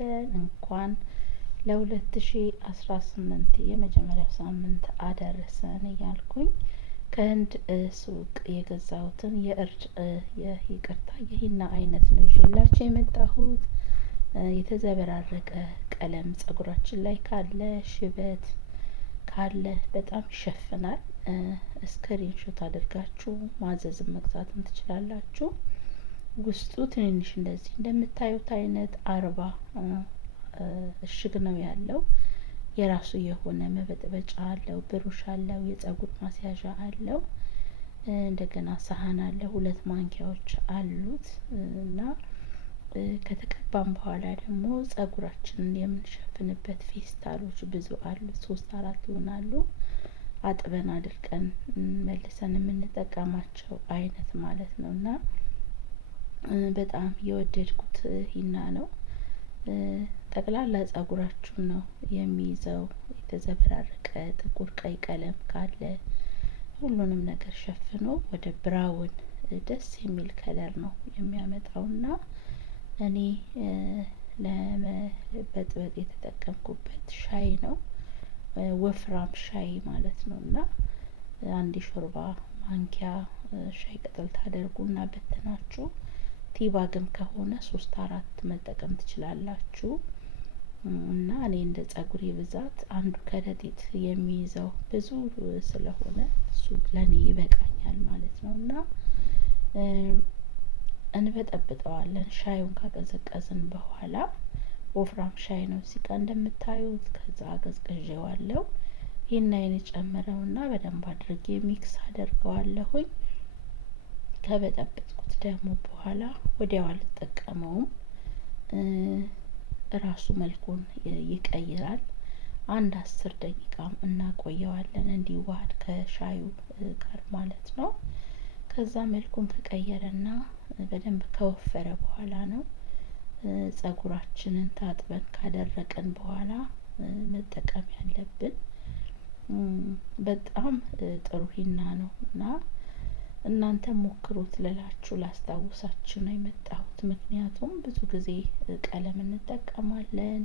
ይመስገን። እንኳን ለ2018 የመጀመሪያው ሳምንት አደረሰን እያልኩኝ ከህንድ ሱቅ የገዛሁትን የእርድ ይቅርታ የሂና አይነት ነው ይዤላችሁ የመጣሁት። የተዘበራረቀ ቀለም ጸጉራችን ላይ ካለ ሽበት ካለ በጣም ይሸፍናል። ስክሪንሾት አድርጋችሁ ማዘዝም መግዛትም ትችላላችሁ። ውስጡ ትንንሽ እንደዚህ እንደምታዩት አይነት 40 እሽግ ነው ያለው። የራሱ የሆነ መበጥበጫ አለው፣ ብሩሽ አለው፣ የጸጉር ማስያዣ አለው። እንደገና ሳህን አለ፣ 2 ማንኪያዎች አሉት እና ከተቀባም በኋላ ደግሞ ጸጉራችንን የምንሸፍንበት ፌስታሎች ብዙ አሉት፣ 3-4 ይሆናሉ። አጥበን አድርቀን መልሰን የምንጠቀማቸው አይነት ማለት ነው እና በጣም የወደድኩት ሂና ነው። ጠቅላላ ጸጉራችሁን ነው የሚይዘው። የተዘበራረቀ ጥቁር ቀይ ቀለም ካለ ሁሉንም ነገር ሸፍኖ ወደ ብራውን ደስ የሚል ከለር ነው የሚያመጣውና እኔ ለመበጥበጥ የተጠቀምኩበት ሻይ ነው። ወፍራም ሻይ ማለት ነው እና 1 ሾርባ ማንኪያ ሻይ ቅጠል ታደርጉና በትናችሁ ቲባግም ከሆነ 3-4 መጠቀም ትችላላችሁ። እና እኔ እንደ ጸጉሬ ብዛት አንዱ ከረጢት የሚይዘው ብዙ ስለሆነ እሱ ለኔ ይበቃኛል ማለት ነው እና እንበጠብጠዋለን። ሻዩን ካቀዘቀዝን በኋላ ወፍራም ሻይ ነው እዚህ ጋር እንደምታዩት። ከዛ አቀዝቅዤዋለሁ። ሂናዬን ጨምረውና በደንብ አድርጌ ሚክስ አደርገዋለሁኝ። ከበጠበጥኩት ደግሞ በኋላ ወዲያው አልጠቀመውም። ራሱ መልኩን ይቀይራል። 10 ደቂቃም እናቆየዋለን እንዲዋሃድ ከሻዩ ጋር ማለት ነው። ከዛ መልኩን ከቀየረና በደንብ ከወፈረ በኋላ ነው ጸጉራችንን ታጥበን ካደረቅን በኋላ መጠቀም ያለብን። በጣም ጥሩ ሂና ነው እና እናንተ ሞክሩት ልላችሁ ላስታውሳችሁ ነው የመጣሁት። ምክንያቱም ብዙ ጊዜ ቀለም እንጠቀማለን።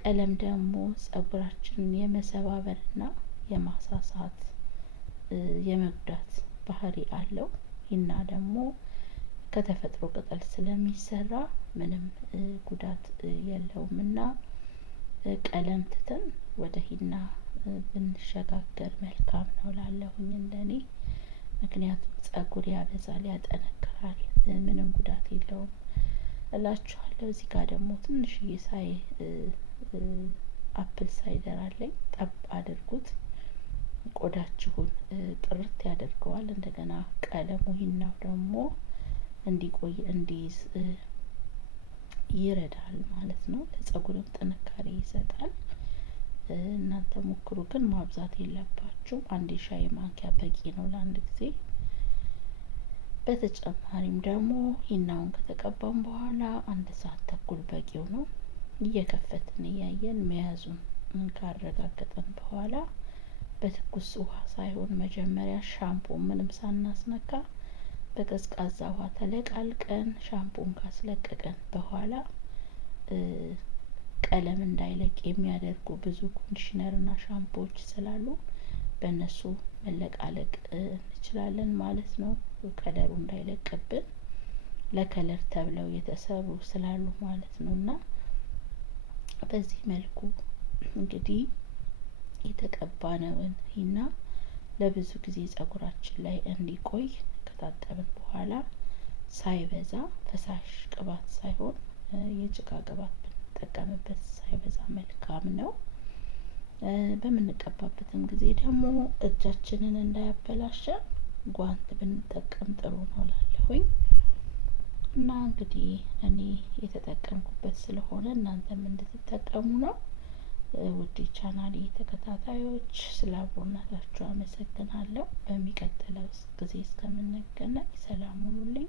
ቀለም ደግሞ ጸጉራችንን የመሰባበርና የማሳሳት የመጉዳት ባህሪ አለው። ሂና ደግሞ ከተፈጥሮ ቅጠል ስለሚሰራ ምንም ጉዳት የለውምና ቀለም ትተን ወደ ሂና ብንሸጋገር መልካም ነው ላለሁኝ እንደኔ። ምክንያቱም ጸጉር ያበዛል፣ ያጠነክራል፣ ምንም ጉዳት የለውም እላችኋለሁ። እዚህ ጋር ደግሞ ትንሽዬ አፕል ሳይደር አለኝ። ጠብ አድርጉት። ቆዳችሁን ጥርት ያደርገዋል። እንደገና ቀለሙ ሂናው ደግሞ እንዲቆይ እንዲይዝ ይረዳል ማለት ነው። ለጸጉርም ጥንካሬ ይሰጣል። እናንተ ሞክሩ፣ ግን ማብዛት የለባችሁም። 1 ሻይ ማንኪያ በቂ ነው ለአንድ ጊዜ። በተጨማሪም ደግሞ ሂናውን ከተቀባም በኋላ 1 ሰዓት ተኩል በቂው ነው። እየከፈትን እያየን መያዙን ካረጋገጠን በኋላ በትኩስ ውሃ ሳይሆን መጀመሪያ ሻምፖ ምንም ሳናስነካ በቀዝቃዛ ውሃ ተለቃልቀን ሻምፖን ካስለቀቀን በኋላ ቀለም እንዳይለቅ የሚያደርጉ ብዙ ኮንዲሽነርና ሻምፖዎች ስላሉ በእነሱ መለቃለቅ እንችላለን ማለት ነው። ከለሩ እንዳይለቅብን ለከለር ተብለው የተሰሩ ስላሉ ማለት ነው እና በዚህ መልኩ እንግዲህ የተቀባነውን ሂና ለብዙ ጊዜ ጸጉራችን ላይ እንዲቆይ ከታጠብን በኋላ ሳይበዛ ፈሳሽ ቅባት ሳይሆን የጭቃ ቅባት ብንጠቀምበት ሳይበዛ መልካም ነው። በምንቀባበትም ጊዜ ደግሞ እጃችንን እንዳያበላሸን ጓንት ብንጠቀም ጥሩ ነው ላለሁኝ እና እንግዲህ እኔ የተጠቀምኩበት ስለሆነ እናንተም እንድትጠቀሙ ነው። ውድ ቻናሌ ተከታታዮች ስለ አብሮነታችሁ አመሰግናለሁ። በሚቀጥለው ጊዜ እስከምንገናኝ ሰላም ሁኑልኝ።